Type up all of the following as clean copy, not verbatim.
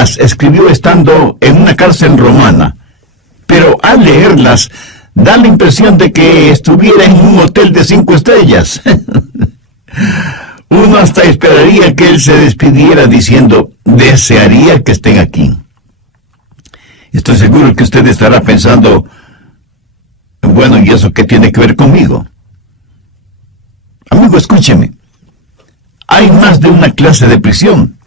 las escribió estando en una cárcel romana, pero al leerlas da la impresión de que estuviera en un hotel de 5 estrellas. Uno hasta esperaría que él se despidiera diciendo, desearía que estén aquí. Estoy seguro que usted estará pensando, bueno, ¿y eso qué tiene que ver conmigo? Amigo, escúcheme. Hay más de una clase de prisión.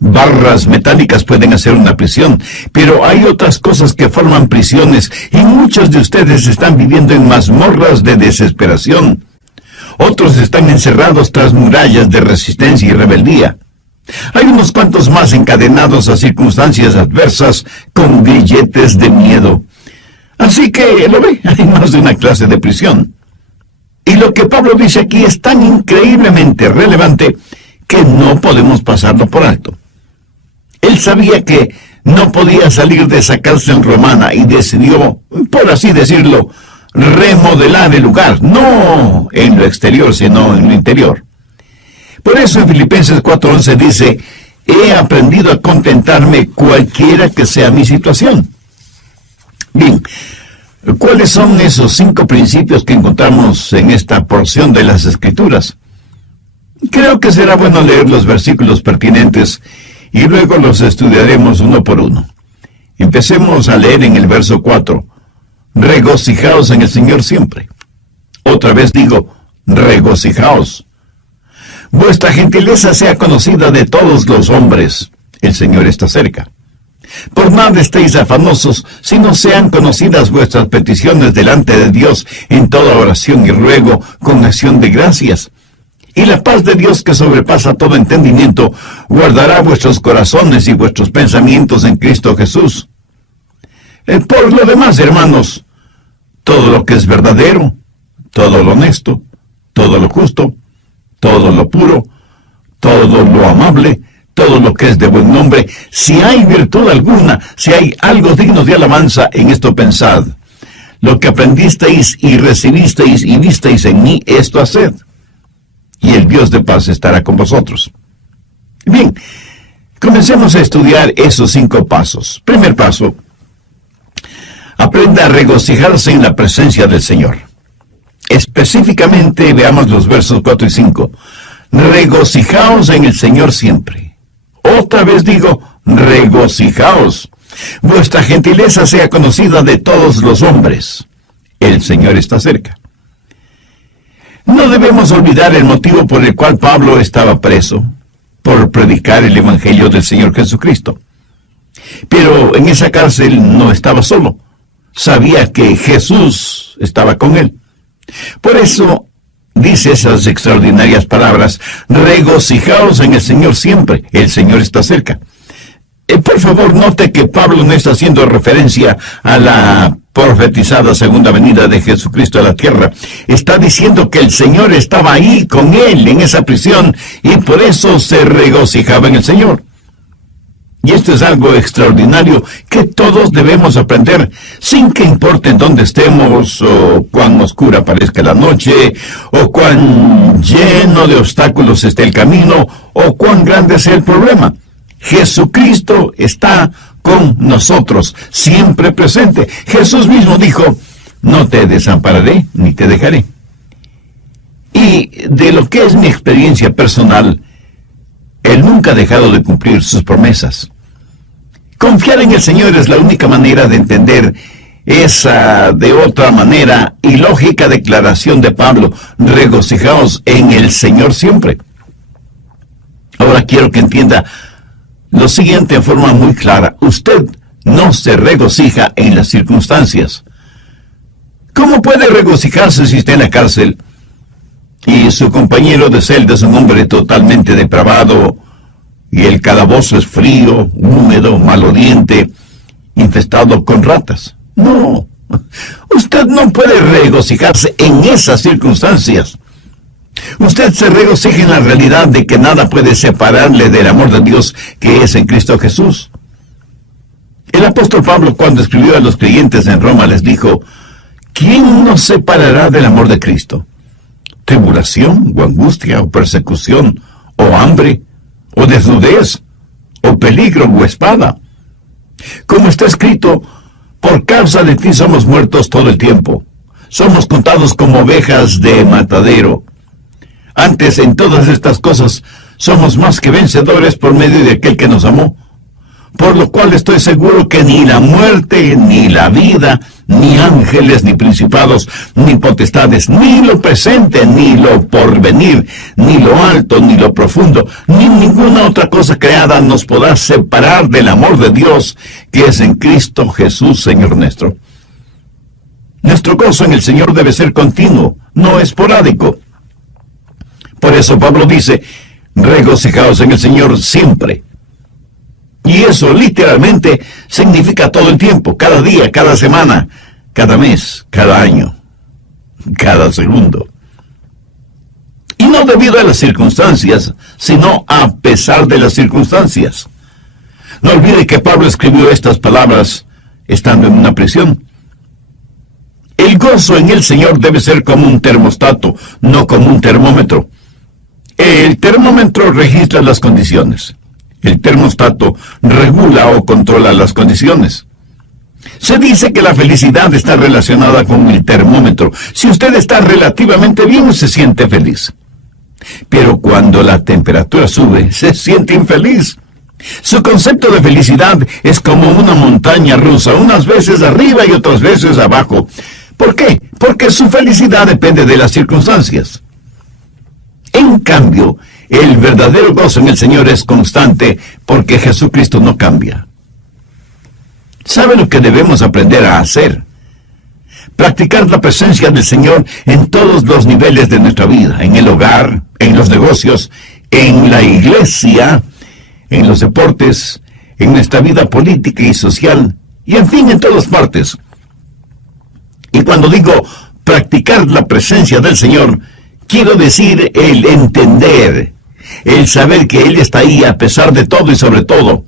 Barras metálicas pueden hacer una prisión, pero hay otras cosas que forman prisiones y muchos de ustedes están viviendo en mazmorras de desesperación. Otros están encerrados tras murallas de resistencia y rebeldía. Hay unos cuantos más encadenados a circunstancias adversas con grilletes de miedo. Así que, lo ve, hay más de una clase de prisión. Y lo que Pablo dice aquí es tan increíblemente relevante que no podemos pasarlo por alto. Él sabía que no podía salir de esa cárcel romana y decidió, por así decirlo, remodelar el lugar, no en lo exterior, sino en lo interior. Por eso en Filipenses 4:11 dice, he aprendido a contentarme cualquiera que sea mi situación. Bien, ¿cuáles son esos 5 principios que encontramos en esta porción de las Escrituras? Creo que será bueno leer los versículos pertinentes y luego los estudiaremos uno por uno. Empecemos a leer en el verso 4. Regocijaos en el Señor siempre. Otra vez digo, regocijaos. Vuestra gentileza sea conocida de todos los hombres. El Señor está cerca. Por nada estéis afanosos, sino sean conocidas vuestras peticiones delante de Dios en toda oración y ruego con acción de gracias. Y la paz de Dios, que sobrepasa todo entendimiento, guardará vuestros corazones y vuestros pensamientos en Cristo Jesús. Por lo demás, hermanos, todo lo que es verdadero, todo lo honesto, todo lo justo, todo lo puro, todo lo amable, todo lo que es de buen nombre, si hay virtud alguna, si hay algo digno de alabanza, en esto pensad. Lo que aprendisteis y recibisteis y visteis en mí, esto haced. Y el Dios de paz estará con vosotros. Bien, comencemos a estudiar esos 5 pasos. Primer paso, aprenda a regocijarse en la presencia del Señor. Específicamente, veamos los versos 4 y 5. Regocijaos en el Señor siempre. Otra vez digo, regocijaos. Vuestra gentileza sea conocida de todos los hombres. El Señor está cerca. No debemos olvidar el motivo por el cual Pablo estaba preso, por predicar el Evangelio del Señor Jesucristo. Pero en esa cárcel no estaba solo. Sabía que Jesús estaba con él. Por eso dice esas extraordinarias palabras, regocijaos en el Señor siempre, el Señor está cerca. Por favor, note que Pablo no está haciendo referencia a la profetizada segunda venida de Jesucristo a la tierra. Está diciendo que el Señor estaba ahí con él en esa prisión y por eso se regocijaba en el Señor. Y esto es algo extraordinario que todos debemos aprender, sin que importe en dónde estemos, o cuán oscura parezca la noche, o cuán lleno de obstáculos esté el camino, o cuán grande sea el problema. Jesucristo está con nosotros, siempre presente. Jesús mismo dijo, no te desampararé ni te dejaré. Y de lo que es mi experiencia personal, Él nunca ha dejado de cumplir sus promesas. Confiar en el Señor es la única manera de entender esa de otra manera ilógica declaración de Pablo, regocijaos en el Señor siempre. Ahora quiero que entienda lo siguiente en forma muy clara. Usted no se regocija en las circunstancias. ¿Cómo puede regocijarse si está en la cárcel y su compañero de celda es un hombre totalmente depravado y el calabozo es frío, húmedo, maloliente, infestado con ratas? No, usted no puede regocijarse en esas circunstancias. Usted se regocija en la realidad de que nada puede separarle del amor de Dios que es en Cristo Jesús. El apóstol Pablo, cuando escribió a los creyentes en Roma, les dijo, ¿quién nos separará del amor de Cristo? ¿Tribulación, o angustia, o persecución, o hambre, o desnudez, o peligro o espada. Como está escrito, por causa de ti somos muertos todo el tiempo. Somos contados como ovejas de matadero. Antes, en todas estas cosas, somos más que vencedores por medio de aquel que nos amó. Por lo cual estoy seguro que ni la muerte, ni la vida, ni ángeles, ni principados, ni potestades, ni lo presente, ni lo porvenir, ni lo alto, ni lo profundo, ni ninguna otra cosa creada nos podrá separar del amor de Dios que es en Cristo Jesús, Señor nuestro. Nuestro gozo en el Señor debe ser continuo, no esporádico. Por eso Pablo dice, regocijaos en el Señor siempre. Y eso literalmente significa todo el tiempo, cada día, cada semana, cada mes, cada año, cada segundo. Y no debido a las circunstancias, sino a pesar de las circunstancias. No olvide que Pablo escribió estas palabras estando en una prisión. El gozo en el Señor debe ser como un termostato, no como un termómetro. El termómetro registra las condiciones. El termostato regula o controla las condiciones. Se dice que la felicidad está relacionada con el termómetro. Si usted está relativamente bien, se siente feliz. Pero cuando la temperatura sube, se siente infeliz. Su concepto de felicidad es como una montaña rusa, unas veces arriba y otras veces abajo. ¿Por qué? Porque su felicidad depende de las circunstancias. En cambio, el verdadero gozo en el Señor es constante porque Jesucristo no cambia. ¿Sabe lo que debemos aprender a hacer? Practicar la presencia del Señor en todos los niveles de nuestra vida, en el hogar, en los negocios, en la iglesia, en los deportes, en nuestra vida política y social, y en fin, en todas partes. Y cuando digo practicar la presencia del Señor, quiero decir el entender, el saber que Él está ahí a pesar de todo y sobre todo.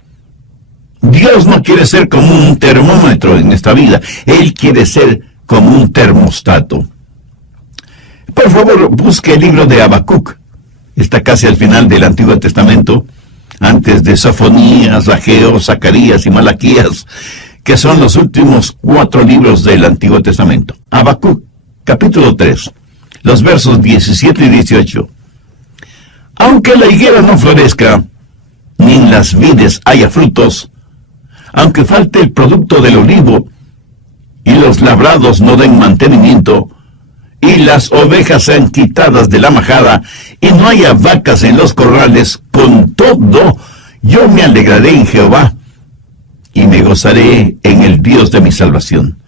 Dios no quiere ser como un termómetro en esta vida, Él quiere ser como un termostato. Por favor, busque el libro de Habacuc. Está casi al final del Antiguo Testamento, antes de Sofonías, Ageo, Zacarías y Malaquías, que son los últimos 4 libros del Antiguo Testamento. Habacuc, capítulo 3. Los versos 17 y 18. Aunque la higuera no florezca, ni en las vides haya frutos, aunque falte el producto del olivo, y los labrados no den mantenimiento, y las ovejas sean quitadas de la majada, y no haya vacas en los corrales, con todo, yo me alegraré en Jehová, y me gozaré en el Dios de mi salvación.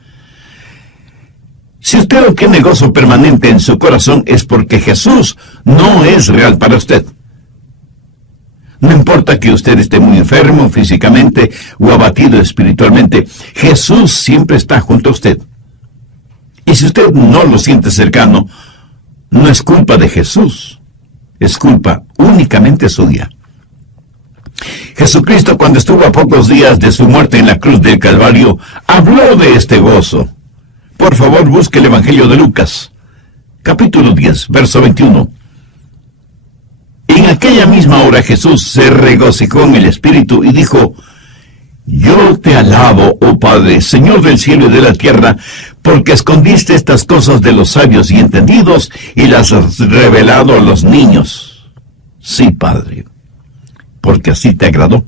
Si usted no tiene gozo permanente en su corazón, es porque Jesús no es real para usted. No importa que usted esté muy enfermo físicamente o abatido espiritualmente, Jesús siempre está junto a usted. Y si usted no lo siente cercano, no es culpa de Jesús, es culpa únicamente suya. Jesucristo, cuando estuvo a pocos días de su muerte en la cruz del Calvario, habló de este gozo. Por favor, busque el Evangelio de Lucas, capítulo 10, verso 21. En aquella misma hora Jesús se regocijó en el Espíritu y dijo, yo te alabo, oh Padre, Señor del cielo y de la tierra, porque escondiste estas cosas de los sabios y entendidos y las has revelado a los niños. Sí, Padre, porque así te agradó.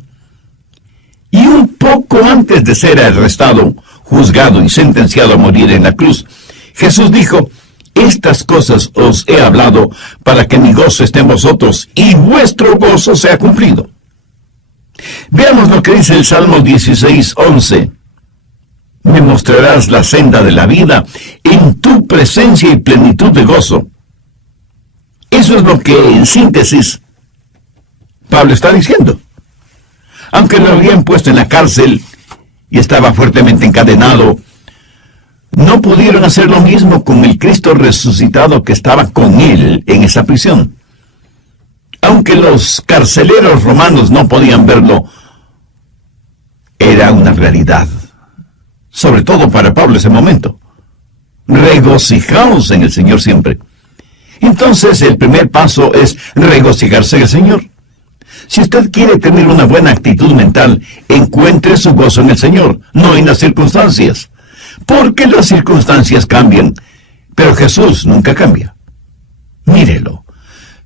Y un poco antes de ser arrestado, juzgado y sentenciado a morir en la cruz, Jesús dijo, estas cosas os he hablado para que mi gozo esté en vosotros y vuestro gozo sea cumplido. Veamos lo que dice el Salmo 16:11. Me mostrarás la senda de la vida, en tu presencia y plenitud de gozo. Eso es lo que, en síntesis, Pablo está diciendo. Aunque lo habían puesto en la cárcel y estaba fuertemente encadenado, no pudieron hacer lo mismo con el Cristo resucitado que estaba con él en esa prisión. Aunque los carceleros romanos no podían verlo, era una realidad. Sobre todo para Pablo ese momento. Regocijaos en el Señor siempre. Entonces el primer paso es regocijarse en el Señor. Si usted quiere tener una buena actitud mental, encuentre su gozo en el Señor, no en las circunstancias. Porque las circunstancias cambian, pero Jesús nunca cambia. Mírelo,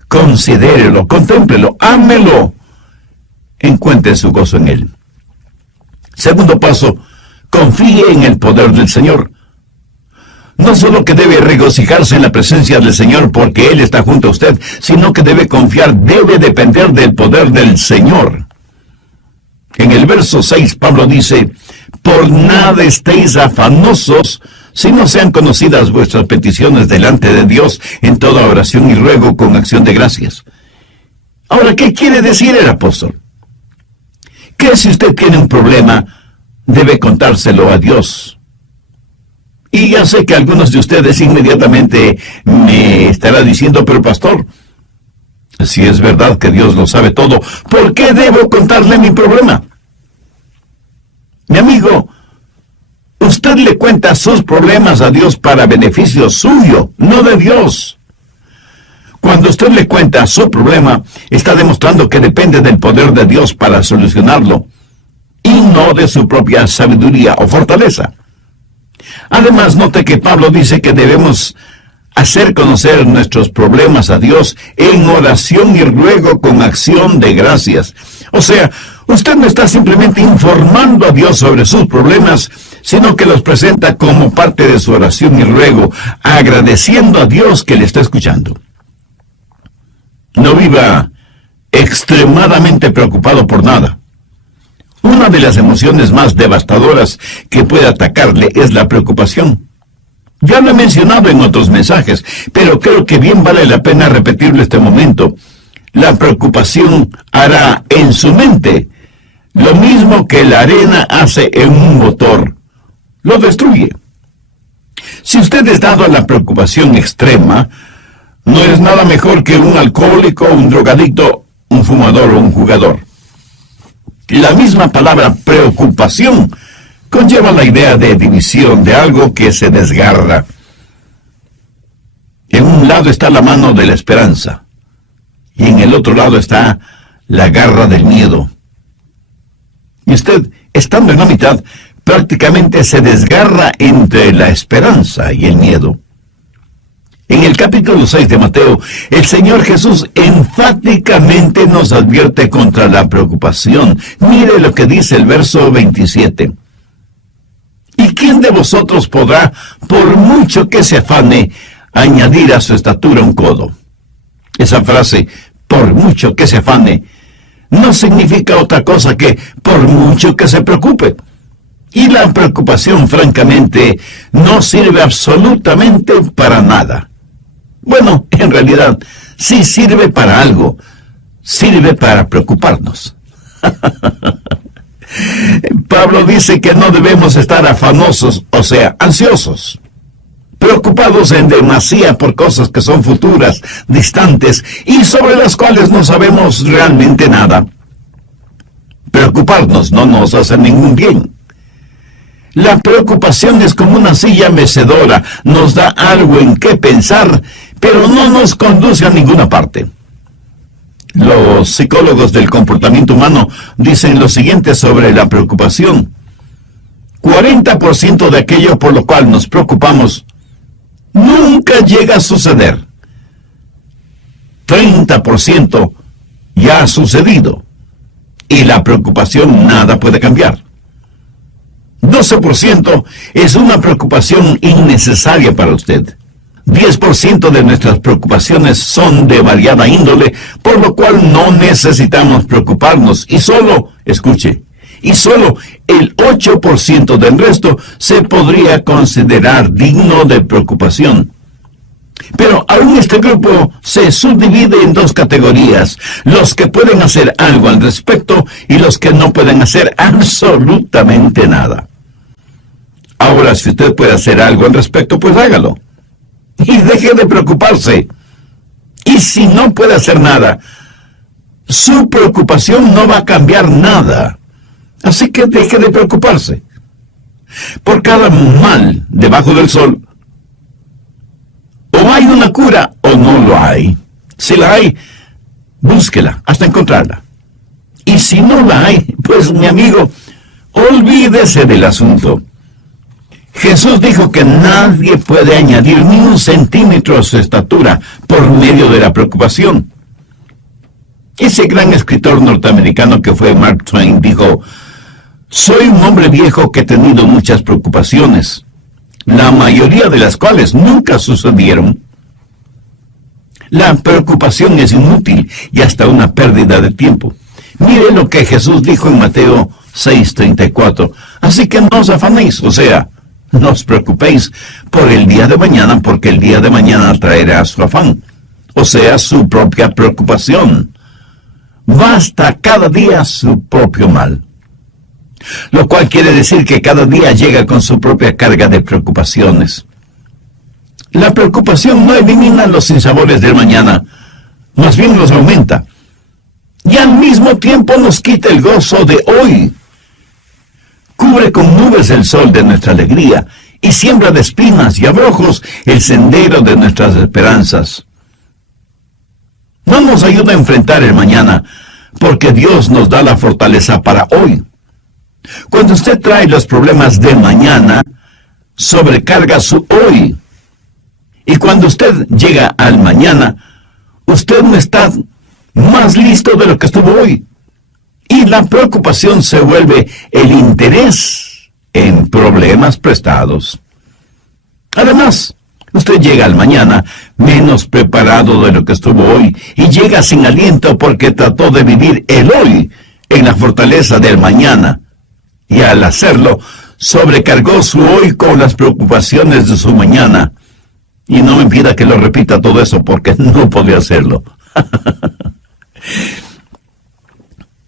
considérelo, contémplelo, ámelo. Encuentre su gozo en Él. Segundo paso, confíe en el poder del Señor. No solo que debe regocijarse en la presencia del Señor porque Él está junto a usted, sino que debe confiar, debe depender del poder del Señor. En el verso 6, Pablo dice, por nada estéis afanosos, si no sean conocidas vuestras peticiones delante de Dios en toda oración y ruego con acción de gracias. Ahora, ¿qué quiere decir el apóstol? Que si usted tiene un problema, debe contárselo a Dios. Y ya sé que algunos de ustedes inmediatamente me estarán diciendo, pero pastor, si es verdad que Dios lo sabe todo, ¿por qué debo contarle mi problema? Mi amigo, usted le cuenta sus problemas a Dios para beneficio suyo, no de Dios. Cuando usted le cuenta su problema, está demostrando que depende del poder de Dios para solucionarlo, y no de su propia sabiduría o fortaleza. Además, note que Pablo dice que debemos hacer conocer nuestros problemas a Dios en oración y ruego con acción de gracias. O sea, usted no está simplemente informando a Dios sobre sus problemas, sino que los presenta como parte de su oración y ruego, agradeciendo a Dios que le está escuchando. No viva extremadamente preocupado por nada. Una de las emociones más devastadoras que puede atacarle es la preocupación. Ya lo he mencionado en otros mensajes, pero creo que bien vale la pena repetirlo este momento. La preocupación hará en su mente lo mismo que la arena hace en un motor. Lo destruye. Si usted es dado a la preocupación extrema, no es nada mejor que un alcohólico, un drogadicto, un fumador o un jugador. La misma palabra preocupación conlleva la idea de división, de algo que se desgarra. En un lado está la mano de la esperanza y en el otro lado está la garra del miedo. Y usted, estando en la mitad, prácticamente se desgarra entre la esperanza y el miedo. En el capítulo 6 de Mateo, el Señor Jesús enfáticamente nos advierte contra la preocupación. Mire lo que dice el verso 27. ¿Y quién de vosotros podrá, por mucho que se afane, añadir a su estatura un codo? Esa frase, por mucho que se afane, no significa otra cosa que por mucho que se preocupe. Y la preocupación, francamente, no sirve absolutamente para nada. Bueno, en realidad, sí sirve para algo. Sirve para preocuparnos. Pablo dice que no debemos estar afanosos, o sea, ansiosos, preocupados en demasía por cosas que son futuras, distantes, y sobre las cuales no sabemos realmente nada. Preocuparnos no nos hace ningún bien. La preocupación es como una silla mecedora, nos da algo en qué pensar, pero no nos conduce a ninguna parte. Los psicólogos del comportamiento humano dicen lo siguiente sobre la preocupación. 40% de aquello por lo cual nos preocupamos nunca llega a suceder. 30% ya ha sucedido. Y la preocupación nada puede cambiar. 12% es una preocupación innecesaria para usted. 10% de nuestras preocupaciones son de variada índole, por lo cual no necesitamos preocuparnos. Y solo, escuche, y solo el 8% del resto se podría considerar digno de preocupación. Pero aún este grupo se subdivide en dos categorías: los que pueden hacer algo al respecto y los que no pueden hacer absolutamente nada. Ahora, si usted puede hacer algo al respecto, pues hágalo. Y deje de preocuparse. Y si no puede hacer nada, su preocupación no va a cambiar nada. Así que deje de preocuparse. Por cada mal debajo del sol, o hay una cura o no lo hay. Si la hay, búsquela hasta encontrarla. Y si no la hay, pues mi amigo, olvídese del asunto. Jesús dijo que nadie puede añadir ni un centímetro a su estatura por medio de la preocupación. Ese gran escritor norteamericano que fue Mark Twain dijo: soy un hombre viejo que he tenido muchas preocupaciones, la mayoría de las cuales nunca sucedieron. La preocupación es inútil y hasta una pérdida de tiempo. Mire lo que Jesús dijo en Mateo 6:34. Así que no os afanéis, o sea, no os preocupéis por el día de mañana, porque el día de mañana traerá su afán, o sea, su propia preocupación. Basta cada día su propio mal. Lo cual quiere decir que cada día llega con su propia carga de preocupaciones. La preocupación no elimina los sinsabores del mañana, más bien los aumenta. Y al mismo tiempo nos quita el gozo de hoy. Cubre con nubes el sol de nuestra alegría y siembra de espinas y abrojos el sendero de nuestras esperanzas. No nos ayuda a enfrentar el mañana, porque Dios nos da la fortaleza para hoy. Cuando usted trae los problemas de mañana, sobrecarga su hoy. Y cuando usted llega al mañana, usted no está más listo de lo que estuvo hoy. Y la preocupación se vuelve el interés en problemas prestados. Además, usted llega al mañana menos preparado de lo que estuvo hoy y llega sin aliento porque trató de vivir el hoy en la fortaleza del mañana. Y al hacerlo, sobrecargó su hoy con las preocupaciones de su mañana. Y no me pida que lo repita todo eso porque no podría hacerlo.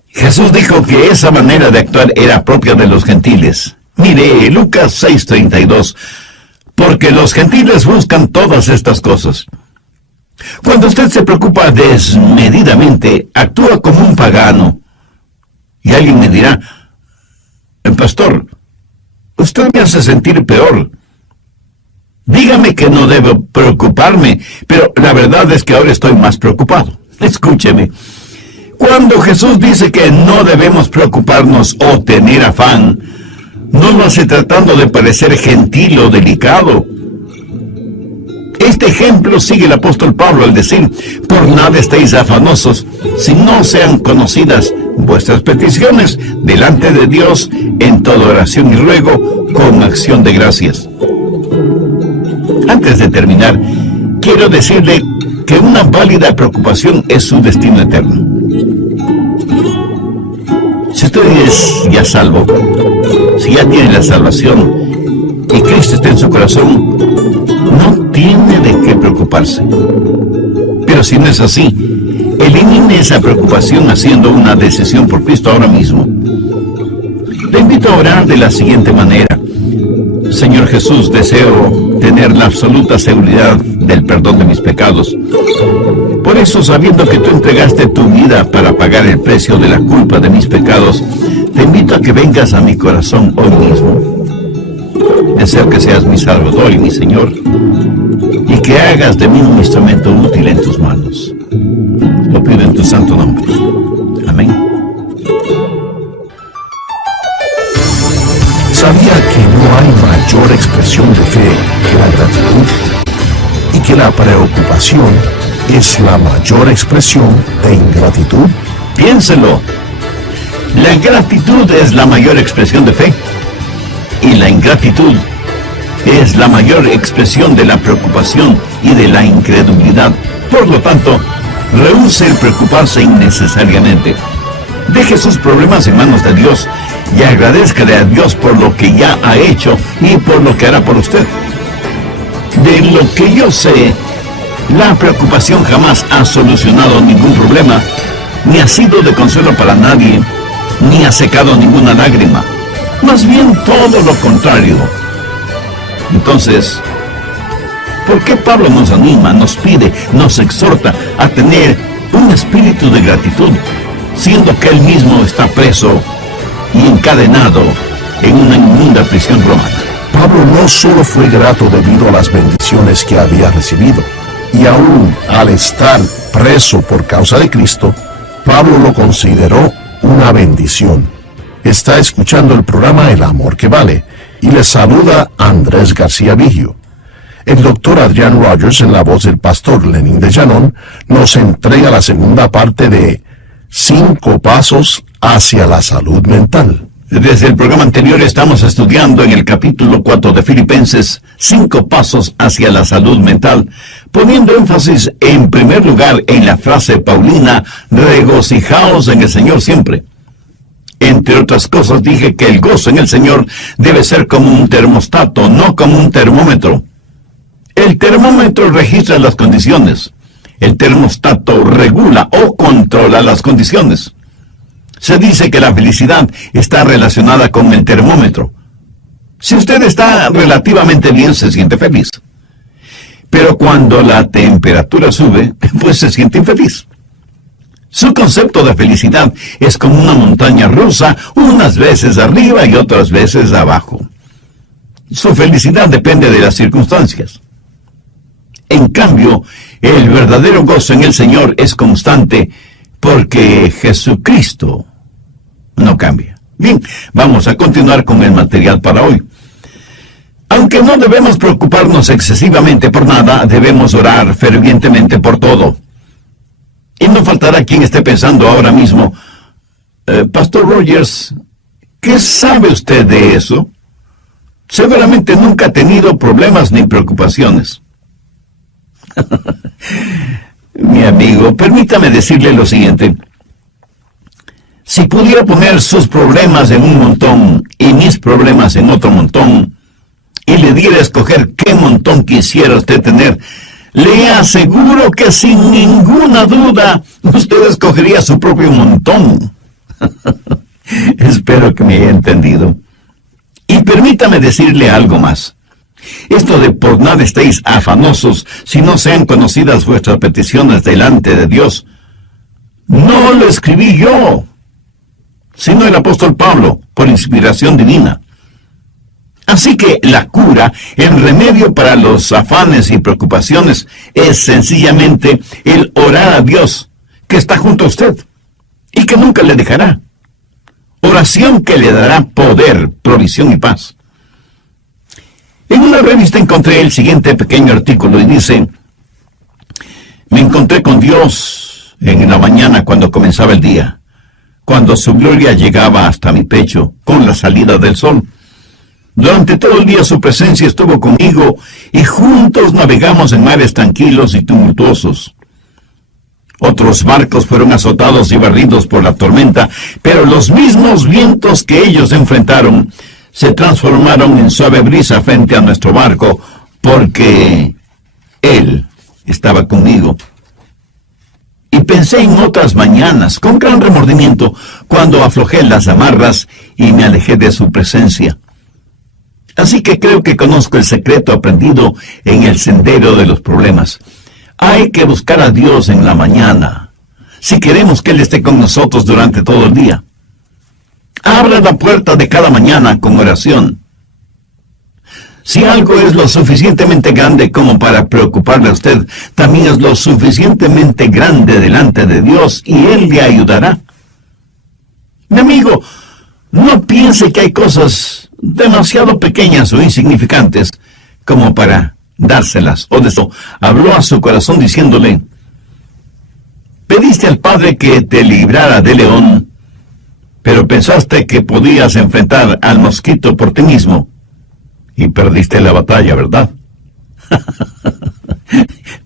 Jesús dijo que esa manera de actuar era propia de los gentiles. Mire, Lucas 6:32, porque los gentiles buscan todas estas cosas. Cuando usted se preocupa desmedidamente, actúa como un pagano. Y alguien me dirá: pastor, usted me hace sentir peor. Dígame que no debo preocuparme, pero la verdad es que ahora estoy más preocupado. Escúcheme. Cuando Jesús dice que no debemos preocuparnos o tener afán, no lo hace tratando de parecer gentil o delicado. Este ejemplo sigue el apóstol Pablo al decir: por nada estéis afanosos, si no sean conocidas vuestras peticiones delante de Dios en toda oración y ruego con acción de gracias. Antes de terminar, quiero decirle que una válida preocupación es su destino eterno. Si usted es ya salvo, si ya tiene la salvación y Cristo está en su corazón, no tiene de qué preocuparse. Pero si no es así, elimine esa preocupación haciendo una decisión por Cristo ahora mismo. Le invito a orar de la siguiente manera: Señor Jesús, deseo tener la absoluta seguridad del perdón de mis pecados. Por eso, sabiendo que tú entregaste tu vida para pagar el precio de la culpa de mis pecados, te invito a que vengas a mi corazón hoy mismo. Deseo que seas mi Salvador y mi Señor, y que hagas de mí un instrumento útil en tus manos. Lo pido en tu santo nombre. Amén. ¿Sabía que no hay mayor expresión de fe que la gratitud? Y que la preocupación es la mayor expresión de ingratitud. Piénselo. La gratitud es la mayor expresión de fe, y la ingratitud es la mayor expresión de la preocupación y de la incredulidad. Por lo tanto, rehúse el preocuparse innecesariamente. Deje sus problemas en manos de Dios y agradézcale a Dios por lo que ya ha hecho y por lo que hará por usted. De lo que yo sé, la preocupación jamás ha solucionado ningún problema, ni ha sido de consuelo para nadie, ni ha secado ninguna lágrima. Más bien todo lo contrario. Entonces, ¿por qué Pablo nos anima, nos pide, nos exhorta a tener un espíritu de gratitud, siendo que él mismo está preso y encadenado en una inmunda prisión romana? Pablo no solo fue grato debido a las bendiciones que había recibido, y aún al estar preso por causa de Cristo, Pablo lo consideró una bendición. Está escuchando el programa El Amor que Vale y les saluda Andrés García Vigio. El doctor Adrián Rogers, en la voz del pastor Lenín de Llanón, nos entrega la segunda parte de 5 pasos hacia la salud mental. Desde el programa anterior estamos estudiando en el capítulo 4 de Filipenses 5 pasos hacia la salud mental, poniendo énfasis en primer lugar en la frase paulina, regocijaos en el Señor siempre. Entre otras cosas dije que el gozo en el Señor debe ser como un termostato, no como un termómetro. El termómetro registra las condiciones. El termostato regula o controla las condiciones. Se dice que la felicidad está relacionada con el termómetro. Si usted está relativamente bien, se siente feliz. Pero cuando la temperatura sube, pues se siente infeliz. Su concepto de felicidad es como una montaña rusa, unas veces arriba y otras veces abajo. Su felicidad depende de las circunstancias. En cambio, el verdadero gozo en el Señor es constante, porque Jesucristo no cambia. Bien, vamos a continuar con el material para hoy. Aunque no debemos preocuparnos excesivamente por nada, debemos orar fervientemente por todo. Y no faltará quien esté pensando ahora mismo, Pastor Rogers, ¿qué sabe usted de eso? Seguramente nunca ha tenido problemas ni preocupaciones. Mi amigo, permítame decirle lo siguiente. Si pudiera poner sus problemas en un montón y mis problemas en otro montón, y le diera a escoger qué montón quisiera usted tener, le aseguro que sin ninguna duda usted escogería su propio montón. Espero que me haya entendido. Y permítame decirle algo más. Esto de por nada estéis afanosos si no sean conocidas vuestras peticiones delante de Dios, no lo escribí yo, sino el apóstol Pablo, por inspiración divina. Así que la cura, el remedio para los afanes y preocupaciones, es sencillamente el orar a Dios, que está junto a usted, y que nunca le dejará. Oración que le dará poder, provisión y paz. En una revista encontré el siguiente pequeño artículo y dice: me encontré con Dios en la mañana cuando comenzaba el día, cuando su gloria llegaba hasta mi pecho con la salida del sol. Durante todo el día su presencia estuvo conmigo y juntos navegamos en mares tranquilos y tumultuosos. Otros barcos fueron azotados y barridos por la tormenta, pero los mismos vientos que ellos enfrentaron se transformaron en suave brisa frente a nuestro barco, porque Él estaba conmigo. Y pensé en otras mañanas, con gran remordimiento, cuando aflojé las amarras y me alejé de su presencia. Así que creo que conozco el secreto aprendido en el sendero de los problemas. Hay que buscar a Dios en la mañana, si queremos que Él esté con nosotros durante todo el día. Abra la puerta de cada mañana con oración. Si algo es lo suficientemente grande como para preocuparle a usted, también es lo suficientemente grande delante de Dios y Él le ayudará. Mi amigo, no piense que hay cosas demasiado pequeñas o insignificantes como para dárselas. O de eso habló a su corazón diciéndole: pediste al Padre que te librara del león, pero pensaste que podías enfrentar al mosquito por ti mismo y perdiste la batalla, ¿verdad?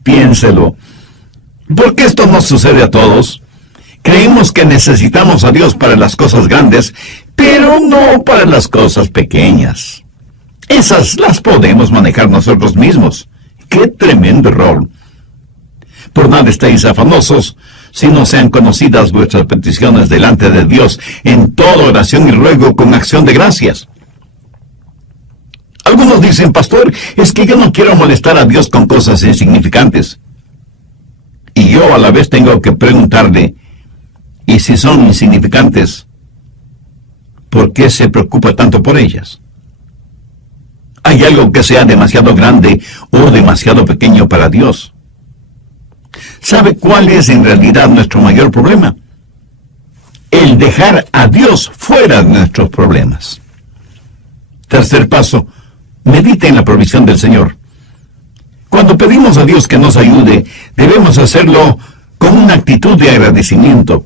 Piénselo. Porque esto no sucede a todos. Creemos que necesitamos a Dios para las cosas grandes, pero no para las cosas pequeñas. Esas las podemos manejar nosotros mismos. ¡Qué tremendo error! Por nada estéis afanosos, si no sean conocidas vuestras peticiones delante de Dios en toda oración y ruego con acción de gracias. Algunos dicen: pastor, es que yo no quiero molestar a Dios con cosas insignificantes. Y yo a la vez tengo que preguntarle: ¿y si son insignificantes, por qué se preocupa tanto por ellas? ¿Hay algo que sea demasiado grande o demasiado pequeño para Dios? ¿Sabe cuál es en realidad nuestro mayor problema? El dejar a Dios fuera de nuestros problemas. Tercer paso, medite en la provisión del Señor. Cuando pedimos a Dios que nos ayude, debemos hacerlo con una actitud de agradecimiento.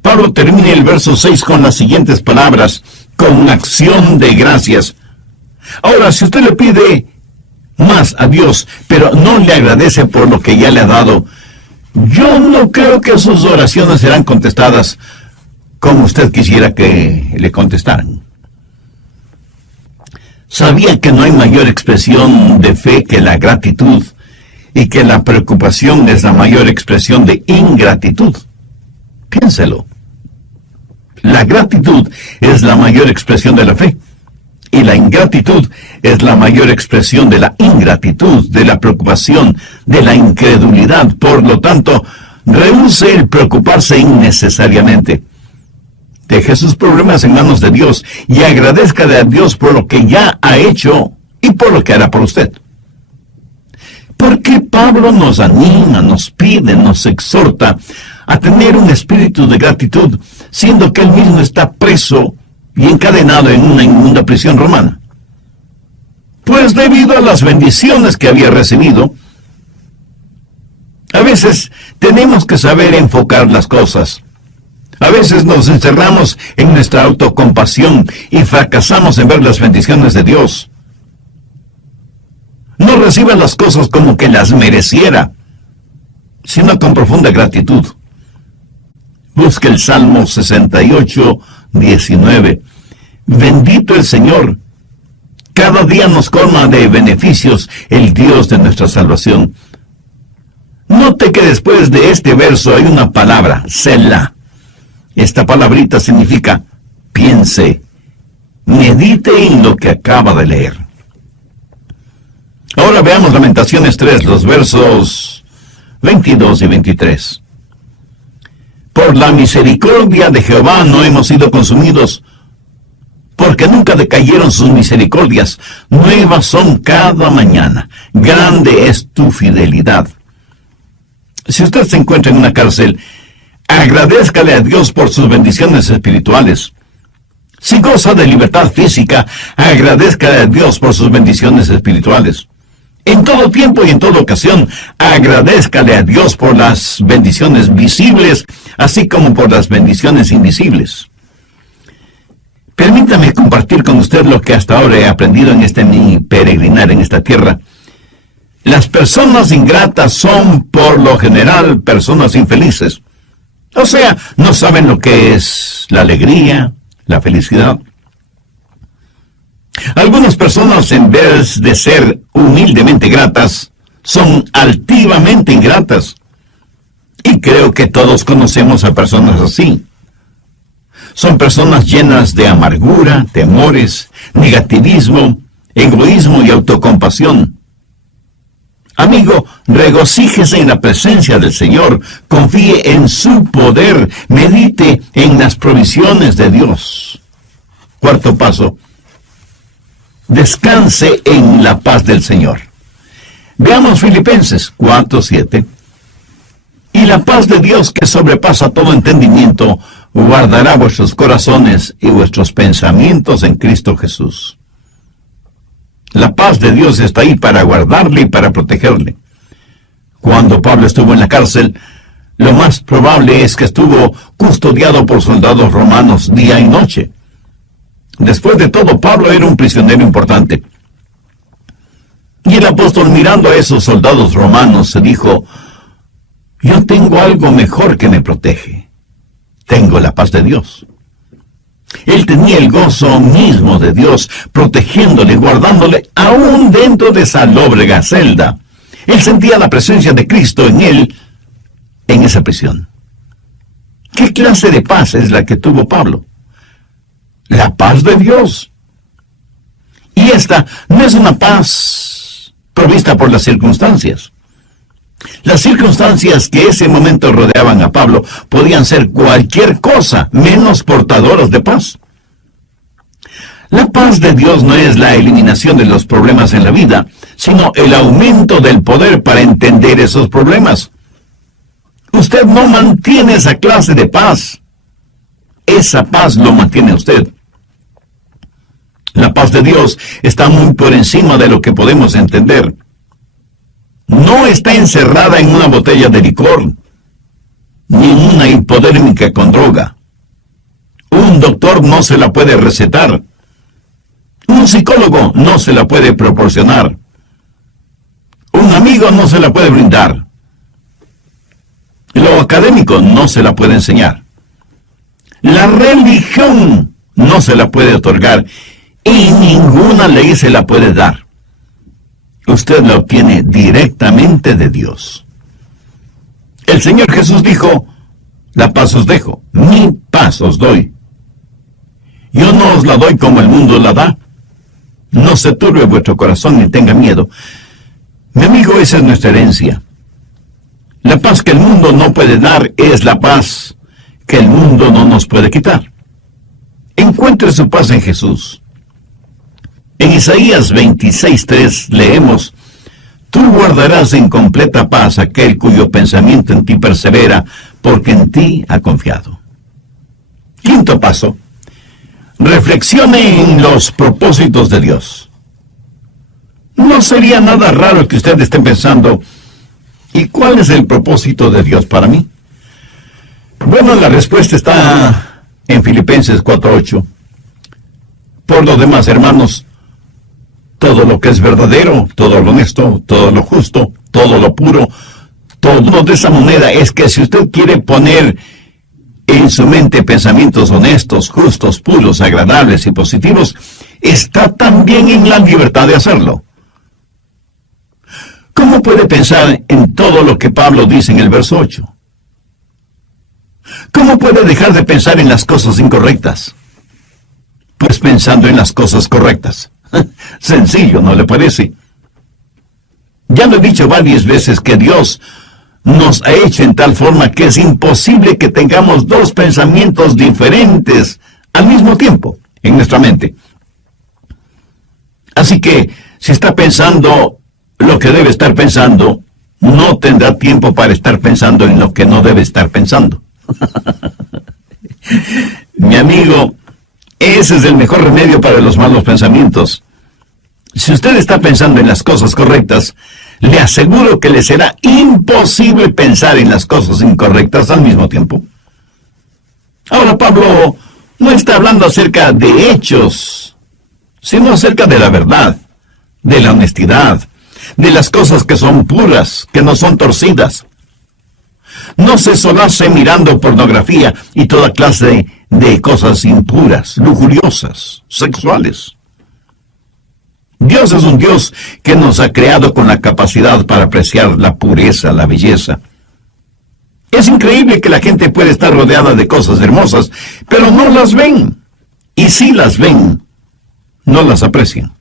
Pablo termina el verso 6 con las siguientes palabras: con acción de gracias. Ahora, si usted le pide más a Dios, pero no le agradece por lo que ya le ha dado, yo no creo que sus oraciones serán contestadas como usted quisiera que le contestaran. ¿Sabía que no hay mayor expresión de fe que la gratitud y que la preocupación es la mayor expresión de ingratitud? Piénselo. La gratitud es la mayor expresión de la fe y la ingratitud es la mayor expresión de la ingratitud, de la preocupación, de la incredulidad. Por lo tanto, rehúse el preocuparse innecesariamente. Deje sus problemas en manos de Dios y agradézcale a Dios por lo que ya ha hecho y por lo que hará por usted. ¿Por qué Pablo nos anima, nos pide, nos exhorta a tener un espíritu de gratitud, siendo que él mismo está preso y encadenado en una inmunda prisión romana? Pues debido a las bendiciones que había recibido, a veces tenemos que saber enfocar las cosas. A veces nos encerramos en nuestra autocompasión y fracasamos en ver las bendiciones de Dios. No reciba las cosas como que las mereciera, sino con profunda gratitud. Busque el Salmo 68, 19. Bendito el Señor. Cada día nos colma de beneficios el Dios de nuestra salvación. Note que después de este verso hay una palabra, Selah. Esta palabrita significa piense, medite en lo que acaba de leer. Ahora veamos Lamentaciones 3, los versos 22 y 23. Por la misericordia de Jehová no hemos sido consumidos, porque nunca decayeron sus misericordias. Nuevas son cada mañana. Grande es tu fidelidad. Si usted se encuentra en una cárcel, agradézcale a Dios por sus bendiciones espirituales. Si goza de libertad física, agradézcale a Dios por sus bendiciones espirituales. En todo tiempo y en toda ocasión, agradézcale a Dios por las bendiciones visibles, así como por las bendiciones invisibles. Permítame compartir con usted lo que hasta ahora he aprendido en mi peregrinar en esta tierra. Las personas ingratas son, por lo general, personas infelices. O sea, no saben lo que es la alegría, la felicidad. Algunas personas, en vez de ser humildemente gratas, son altivamente ingratas. Y creo que todos conocemos a personas así. Son personas llenas de amargura, temores, negativismo, egoísmo y autocompasión. Amigo, regocíjese en la presencia del Señor, confíe en su poder, medite en las provisiones de Dios. Cuarto paso, descanse en la paz del Señor. Veamos Filipenses 4:7. Y la paz de Dios, que sobrepasa todo entendimiento, guardará vuestros corazones y vuestros pensamientos en Cristo Jesús. La paz de Dios está ahí para guardarle y para protegerle. Cuando Pablo estuvo en la cárcel, lo más probable es que estuvo custodiado por soldados romanos día y noche. Después de todo, Pablo era un prisionero importante. Y el apóstol, mirando a esos soldados romanos, se dijo: yo tengo algo mejor que me protege. Tengo la paz de Dios. Él tenía el gozo mismo de Dios, protegiéndole, guardándole, aún dentro de esa lóbrega celda. Él sentía la presencia de Cristo en él, en esa prisión. ¿Qué clase de paz es la que tuvo Pablo? La paz de Dios. Y esta no es una paz provista por las circunstancias. Las circunstancias que ese momento rodeaban a Pablo podían ser cualquier cosa menos portadoras de paz. La paz de Dios no es la eliminación de los problemas en la vida, sino el aumento del poder para entender esos problemas. Usted no mantiene esa clase de paz esa paz lo mantiene a usted. La paz de Dios está muy por encima de lo que podemos entender. No está encerrada en una botella de licor, ni en una hipodérmica con droga. Un doctor no se la puede recetar. Un psicólogo no se la puede proporcionar. Un amigo no se la puede brindar. Lo académico no se la puede enseñar. La religión no se la puede otorgar y ninguna ley se la puede dar. Usted la obtiene directamente de Dios. El Señor Jesús dijo, la paz os dejo, mi paz os doy. Yo no os la doy como el mundo la da. No se turbe vuestro corazón ni tenga miedo. Mi amigo, esa es nuestra herencia. La paz que el mundo no puede dar es la paz que el mundo no nos puede quitar. Encuentre su paz en Jesús. En Isaías 26:3 leemos, tú guardarás en completa paz aquel cuyo pensamiento en ti persevera, porque en ti ha confiado. Quinto paso, reflexione en los propósitos de Dios. No sería nada raro que usted esté pensando, ¿y cuál es el propósito de Dios para mí? Bueno, la respuesta está en Filipenses 4:8. Por lo demás, hermanos, todo lo que es verdadero, todo lo honesto, todo lo justo, todo lo puro, todo de esa moneda es que si usted quiere poner en su mente pensamientos honestos, justos, puros, agradables y positivos, está también en la libertad de hacerlo. ¿Cómo puede pensar en todo lo que Pablo dice en el verso 8? ¿Cómo puede dejar de pensar en las cosas incorrectas? Pues pensando en las cosas correctas. Sencillo, ¿no le parece? Ya lo he dicho varias veces que Dios nos ha hecho en tal forma que es imposible que tengamos dos pensamientos diferentes al mismo tiempo en nuestra mente. Así que, si está pensando lo que debe estar pensando, no tendrá tiempo para estar pensando en lo que no debe estar pensando. Mi amigo, ese es el mejor remedio para los malos pensamientos. Si usted está pensando en las cosas correctas, le aseguro que le será imposible pensar en las cosas incorrectas al mismo tiempo. Ahora, Pablo no está hablando acerca de hechos, sino acerca de la verdad, de la honestidad, de las cosas que son puras, que no son torcidas. No se solace mirando pornografía y toda clase de cosas impuras, lujuriosas, sexuales. Dios es un Dios que nos ha creado con la capacidad para apreciar la pureza, la belleza. Es increíble que la gente puede estar rodeada de cosas hermosas, pero no las ven. Y si las ven, no las aprecian.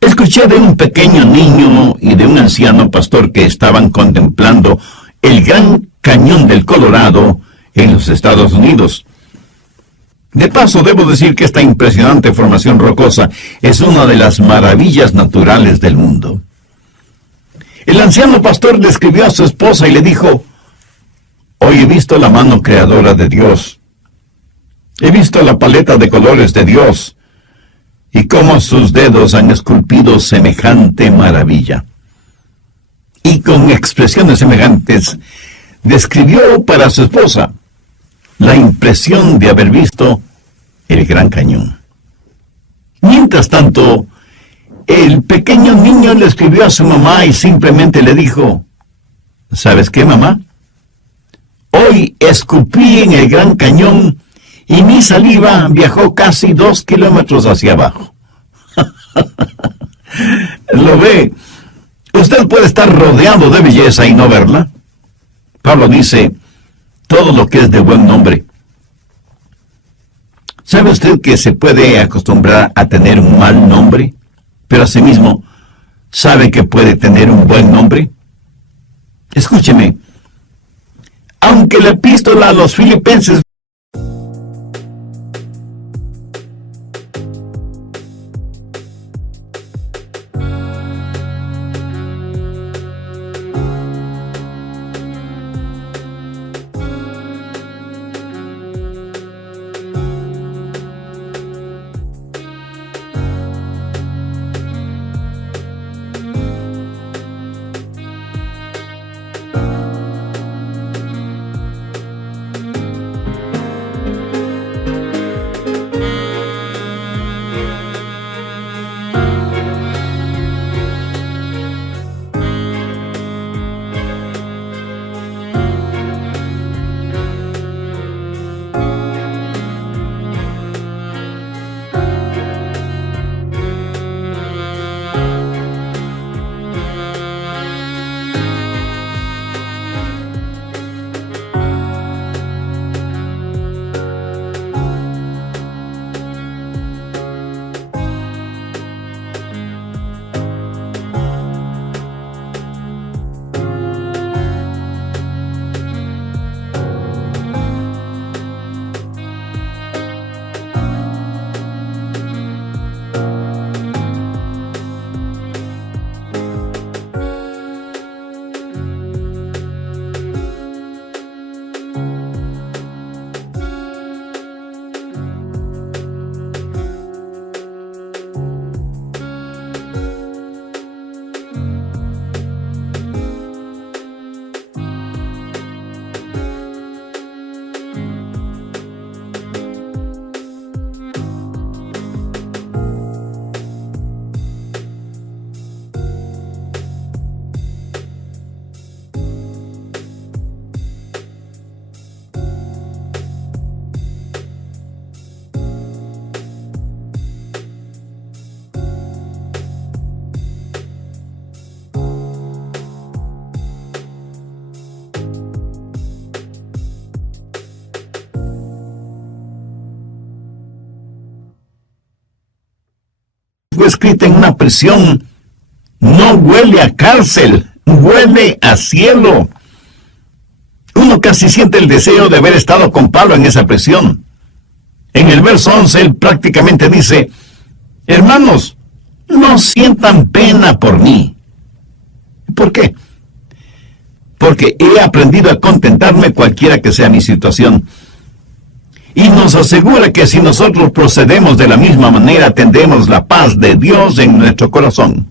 Escuché de un pequeño niño y de un anciano pastor que estaban contemplando el Gran Cañón del Colorado en los Estados Unidos. De paso, debo decir que esta impresionante formación rocosa es una de las maravillas naturales del mundo. El anciano pastor describió a su esposa y le dijo, hoy he visto la mano creadora de Dios. He visto la paleta de colores de Dios y cómo sus dedos han esculpido semejante maravilla. Y con expresiones semejantes, describió para su esposa la impresión de haber visto el Gran Cañón. Mientras tanto, el pequeño niño le escribió a su mamá y simplemente le dijo, ¿sabes qué, mamá? Hoy escupí en el Gran Cañón y mi saliva viajó casi 2 kilómetros hacia abajo. ¿Lo ve? Usted puede estar rodeado de belleza y no verla. Pablo dice, todo lo que es de buen nombre. ¿Sabe usted que se puede acostumbrar a tener un mal nombre, pero asimismo sabe que puede tener un buen nombre? Escúcheme, aunque la epístola a los Filipenses fue escrita en una prisión, no huele a cárcel, huele a cielo. Uno casi siente el deseo de haber estado con Pablo en esa prisión. En el verso 11, él prácticamente dice, hermanos, no sientan pena por mí. ¿Por qué? Porque he aprendido a contentarme cualquiera que sea mi situación. Y nos asegura que si nosotros procedemos de la misma manera, tendremos la paz de Dios en nuestro corazón.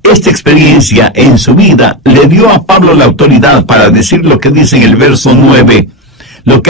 Esta experiencia en su vida le dio a Pablo la autoridad para decir lo que dice en el verso 9, lo que